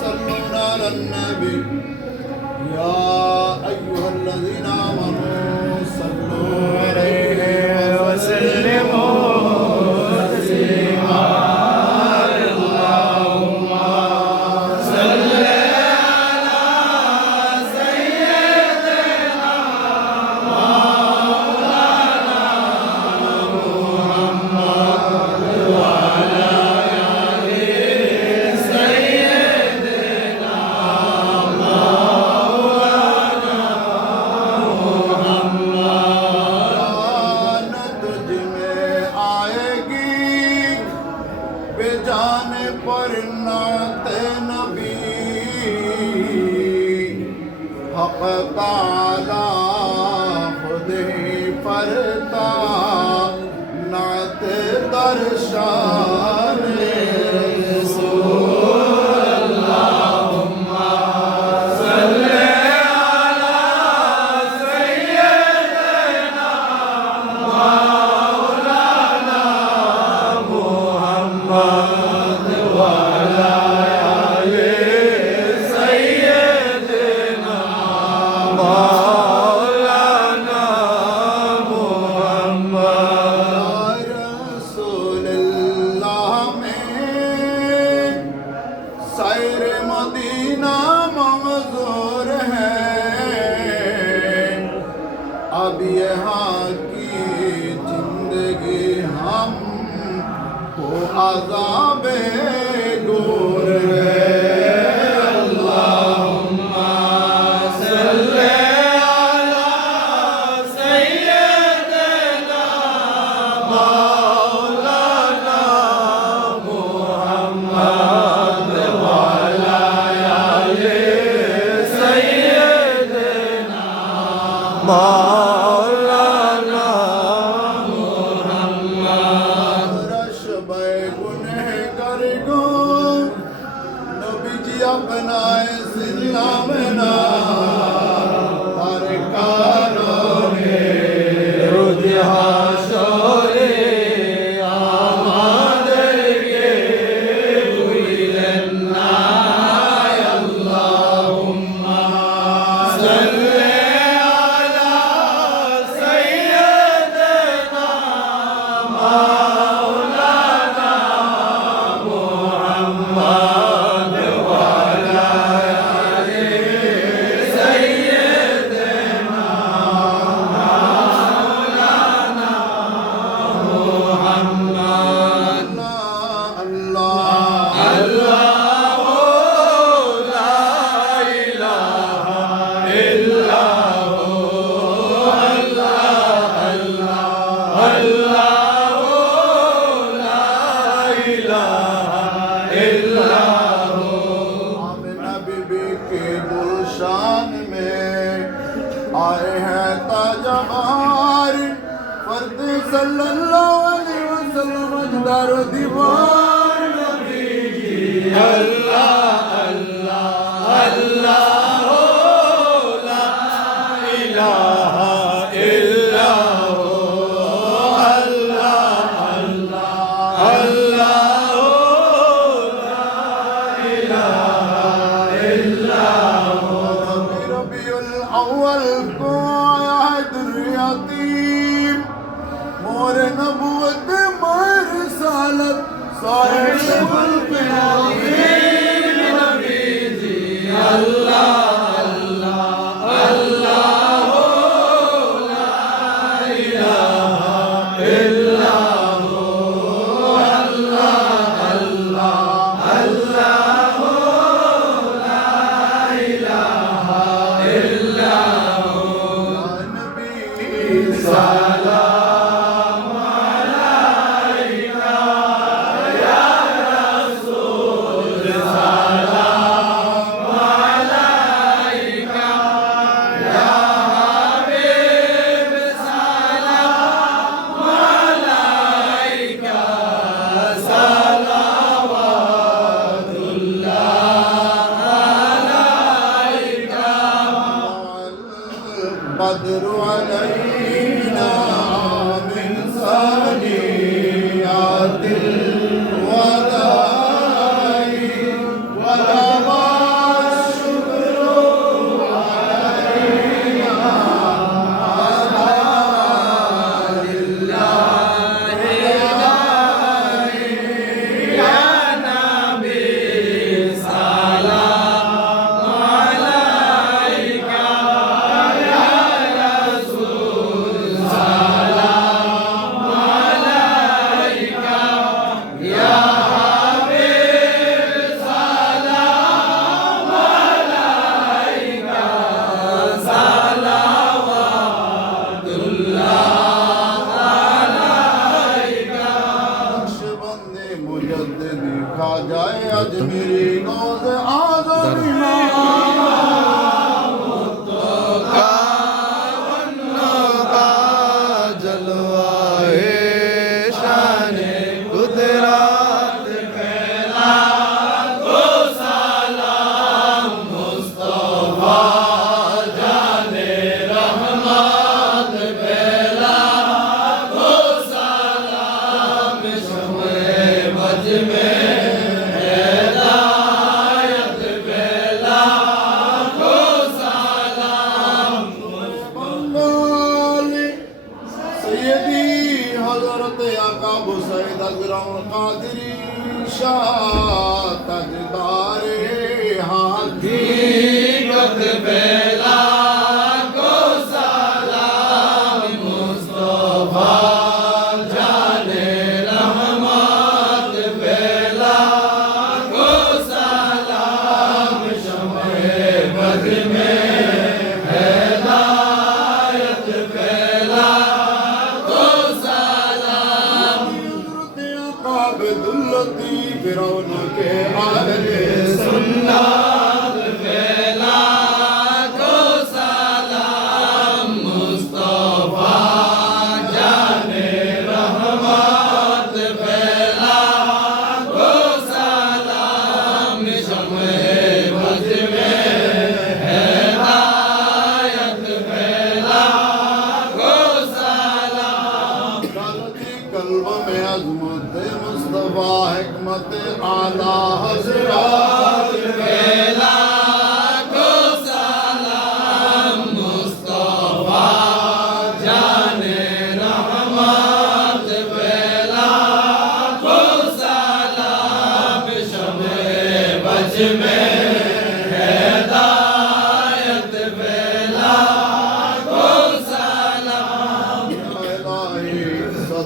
صلوا على النبي. ও আজাবে अपना सिला সাল্লাল্লাহু আলাইহি ওয়াসাল্লাম দার দিব নবীজি। আল্লাহ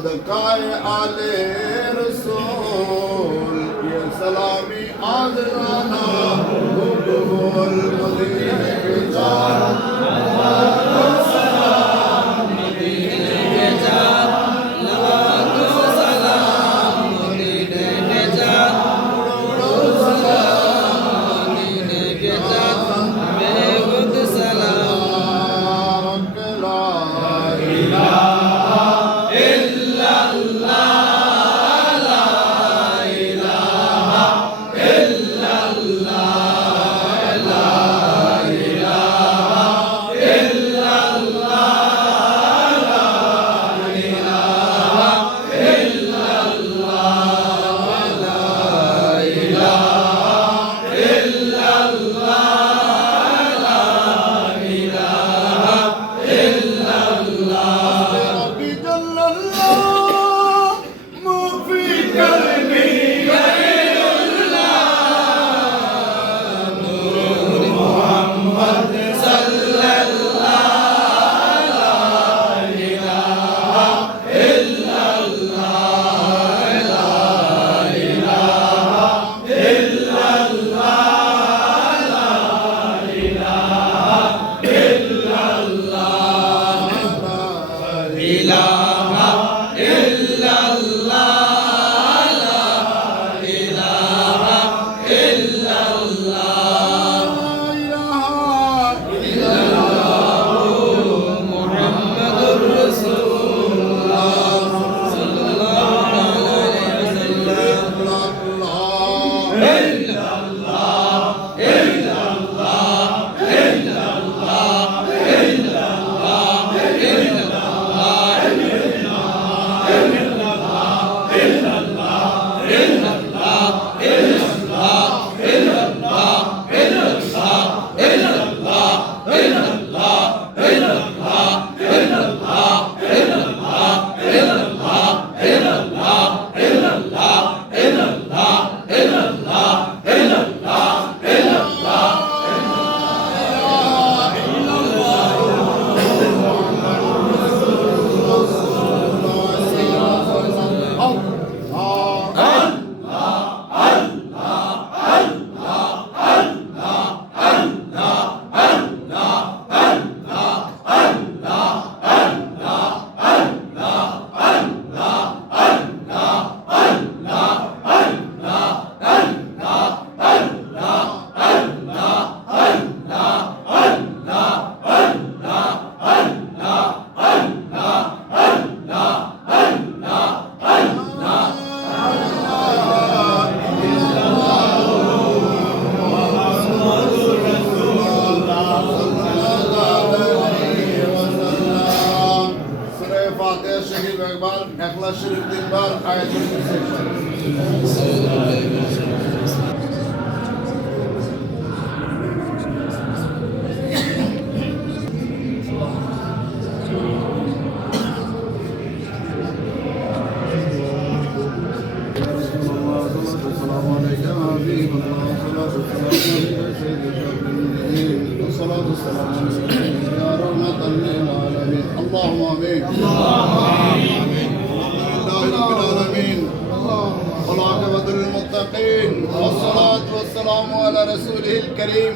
सदकाए आले रसूल ये सलामी आजराना गुल गुल मदीने के चार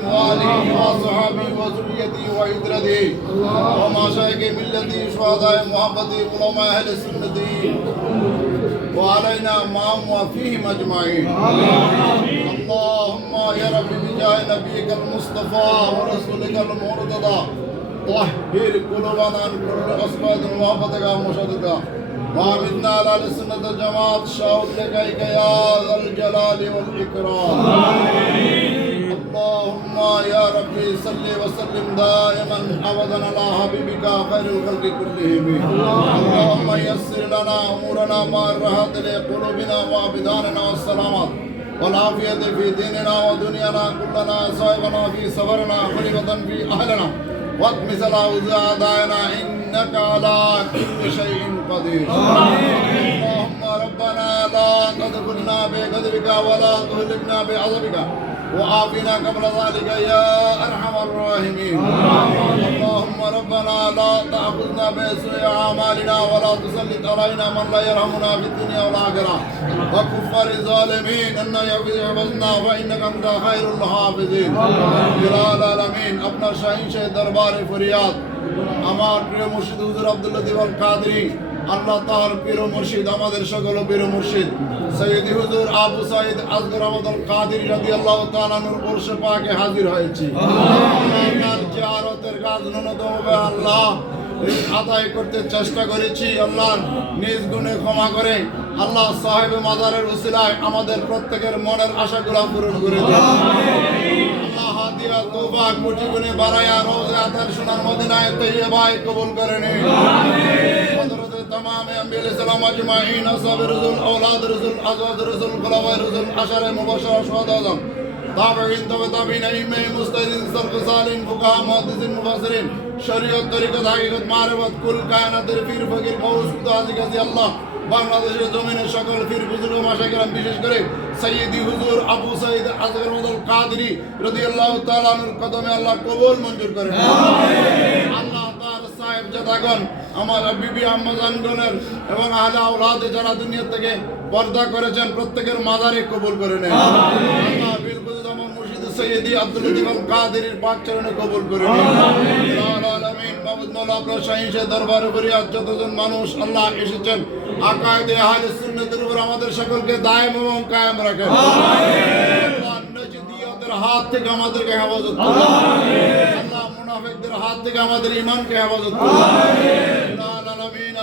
وآلہ وآصحابی وزریتی وعیدردی وما شایق ملتی شہداء محبتی علماء اہل سنتی۔ وآلینا مام وفیہ مجمعی اللہم یا رب، بجاہ نبیک المصطفیٰ ورسولک المردد طحبیر قلوبانا کل قصبت محبتکا مشددہ۔ وامدنا على لسنة جماعة شاول لك يا ذا الجلال والإكرام آمين اللهم يا ربي صل وسلم دائما ابدا على حبيبك خير الخلق كلهم. اللهم يسر لنا امورنا مع الراحه لقلوبنا وابداننا والسلامات. والعافية في ديننا ودنيانا كلنا صائبنا في صبرنا خليفة في أهلنا. واطمس الأوزاع أعدائنا، إنك على كل شيء قدير. اللهم ربنا لا تدخلنا بغضبك ولا تهلكنا بعذابك. وعافنا قبل ذلك يا ارحم الراحمين اللهم ربنا لا تاخذنا بسوء اعمالنا ولا تسلط علينا من لا يرحمنا في الدنيا والاخره وكفر الظالمين ان يحفظنا فانك انت خير الحافظين الى العالمين আপনার শাহিনশাহ দরবারে ফরিয়াদ আমার প্রিয় মুর্শিদ হুজুর আব্দুল লতিফ আল কাদরি আল্লাহ তার প্রিয় মুর্শিদ আমাদের সকল প্রিয় মুর্শিদ সৈয়দি হুজুর আবু সাইদ আজগর আহমদুল কাদির রাদি আল্লাহ তালানুর বর্ষে পাকে হাজির হয়েছি। জিয়ারতের কাজ ন্যূনতম আল্লাহ। আদায় করতে চেষ্টা করেছি আল্লাহর নিজ গুণে ক্ষমা করে আল্লাহ সাহেব মাজারের উসিলায় আমাদের প্রত্যেকের মনের আশাগুলো পূরণ করে দিন। আল্লাহ হাতিয়া তোবা কোটি গুণে রোজ রাতের সোনার মদিনায় তৈরি ভাই কবুল করে নেই تمام انبیاء السلام اجمعین اصحاب رسول اولاد رسول ازواج رسول خلفاء رسول عشر مبشر شهداء اعظم تابعین تبع تابعین ائمه مجتهدین سلف صالحین فقها محدثین مفسرین শরীয়ত তরিকত হাকিকত মারফত কুল কায়নাতের পীর ফকির গৌস কুতাজি গাজী আল্লাহ বাংলাদেশের জমিনের সকল পীর বুজুর্গ মাশাইকরাম বিশেষ করে সৈয়দি হুজুর আবু সাইদ আজগর মদল কাদরি রাদিয়াল্লাহু তাআলা আনহুর কদমে আল্লাহ কবুল মঞ্জুর করেন আল্লাহ তার সাহেব জাদাগণ আমার বিবি আম্মাজানগণের এবং আহলে আওলাদে যারা দুনিয়া থেকে পর্দা করেছেন প্রত্যেকের মাজারে কবুল করে নেন। সৈয়দি আব্দুল লতিফ কাদেরের পাক চরণে কবুল করে যতজন মানুষ আল্লাহ এসেছেন আকায়েদে আহলে সুন্নাতের উপর আমাদের সকলকে দায়েম এবং কায়েম রাখেন। হাত থেকে আমাদেরকে হেফাজত করুন। মুনাফিকদের হাত থেকে আমাদের ইমানকে হেফাজত করুন।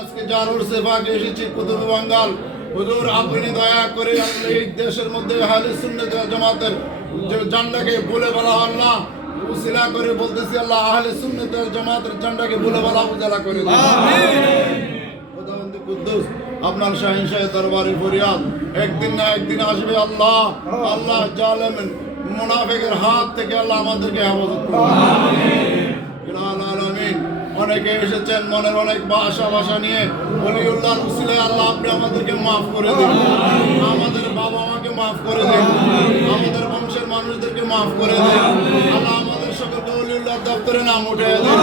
আজকে জারুর সেবাকে এসেছি কুতুব বাঙ্গাল। হুজুর আপনি দয়া করে এই দেশের মধ্যে আহলে সুন্নাত জামাতের যে জান্ডাকে বলে আল্লাহ উসিলা করে বলতেছি আল্লাহ আহলে সুন্নাত জামাতের জান্ডাকে বলে বলা উজালা করে কুদ্দুস আপনার শাহিন শাহ দরবারে ফরিয়াদ। একদিন না একদিন আসবে আল্লাহ। আল্লাহ। জালেম মুনাফিকের হাত থেকে আল্লাহ আমাদেরকে হেফাজত করুন। অনেকে এসেছেন মনের অনেক ভাষা ভাষা নিয়ে। অলিউল্লাহ উসিলে আল্লাহ আপনি আমাদেরকে মাফ করে দিন। আমাদের বাবা মাকে মাফ করে দিন। আমাদের বংশের মানুষদেরকে মাফ করে দিন। আল্লাহ আমাদের সকলকে অলিউল্লাহ দপ্তরে নাম উঠে দিন।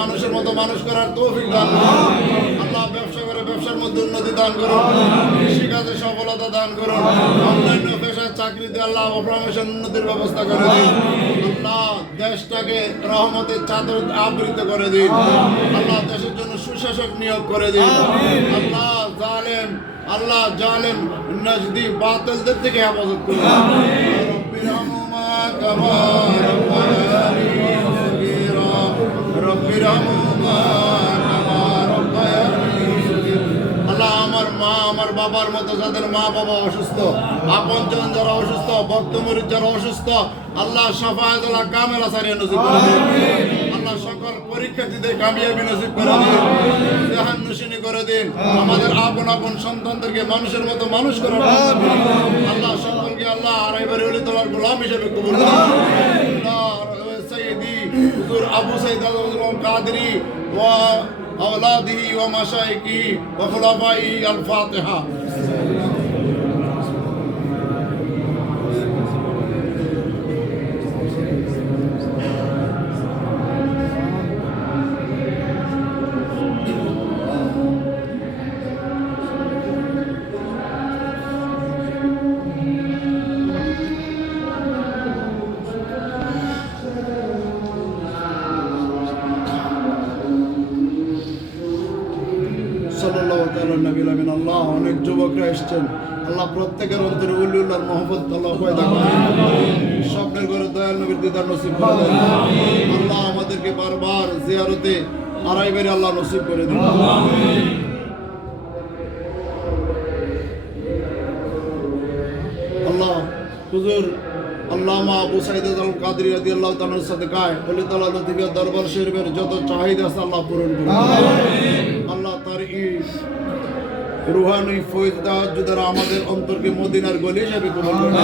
মানুষের মতো মানুষ করার তৌফিক দান আল্লাহ ব্যবসা ব্যবসার মধ্যে উন্নতি দান করুন। কৃষিকাজে সফলতা দান করুন। অন্যান্য পেশার চাকরিতে আল্লাহ অপ্রমেশন উন্নতির ব্যবস্থা করে দিন। আল্লাহ দেশটাকে রহমতের চাদর আবৃত করে দিন। আল্লাহ দেশের জন্য সুশাসক নিয়োগ করে দিন। আল্লাহ জালেম আল্লাহ জালেম, নজদি, বাতিলদের থেকে হেফাজত করুন। রব্বির হামুমা আল্লাহ আমার মা, আমার বাবার মতো যাদের মা বাবা অসুস্থ আপনজন যারা অসুস্থ ভক্তমরিদ যারা অসুস্থ, আল্লাহ সফায় আল্লাহ কামের আসারে আল্লাহ সকল কামিয়াবি করে দিন। জাহান করে দিন। আমাদের আপন আপন সন্তানদেরকে মানুষের মতো মানুষ করে আল্লাহ সকলকে আল্লাহ হলে তোমার গোলাম হিসেবে কবুল আবু সাইদ কাদরি اولاده و وخلفائه الفاتحة Thank you. নবীল আমিন আল্লাহ অনেক যুবকরা এসেছেন। আল্লাহ প্রত্যেকের অন্তরে উল্লুল্লাহর মহব্বত আল্লাহ পয়দা করেন স্বপ্নের ঘরে দয়াল নবীর দিদার নসিব করে দেন। আল্লাহ আমাদেরকে বারবার জিয়ারতে আড়াই বেড়ে আল্লাহ নসিব করে দিন। আল্লাহ হুজুর আল্লামা আবু সাইদ আল কাদরি রাদিয়াল্লাহু তাআলার সাদকায় ওলি তাআলা লতিফিয়া দরবার শরীফের যত চাহিদা আছে আল্লাহ পূরণ করুন। আল্লাহ তার এই রুহানি ফৈজ তাহাজ্জুদ দ্বারা আমাদের অন্তরকে মদিনার গলি হিসেবে কবুল করুন।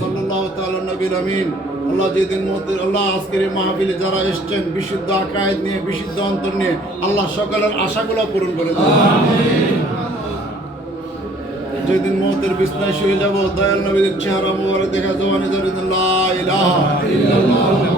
সাল্লাল্লাহু তাআলা নবীর আমিন। আল্লাহ যেদিন আল্লাহ আজকের এই মাহফিলে যারা এসছেন বিশুদ্ধ আকায়েদ নিয়ে বিশুদ্ধ অন্তর নিয়ে আল্লাহ সকলের আশাগুলো পূরণ করে যেদিন মৌতের বিছনায় শুয়ে যাব দয়াল নবীদের চেহারা মুবারক দেখা জওয়ানি ইলাহা ইল্লাল্লাহ।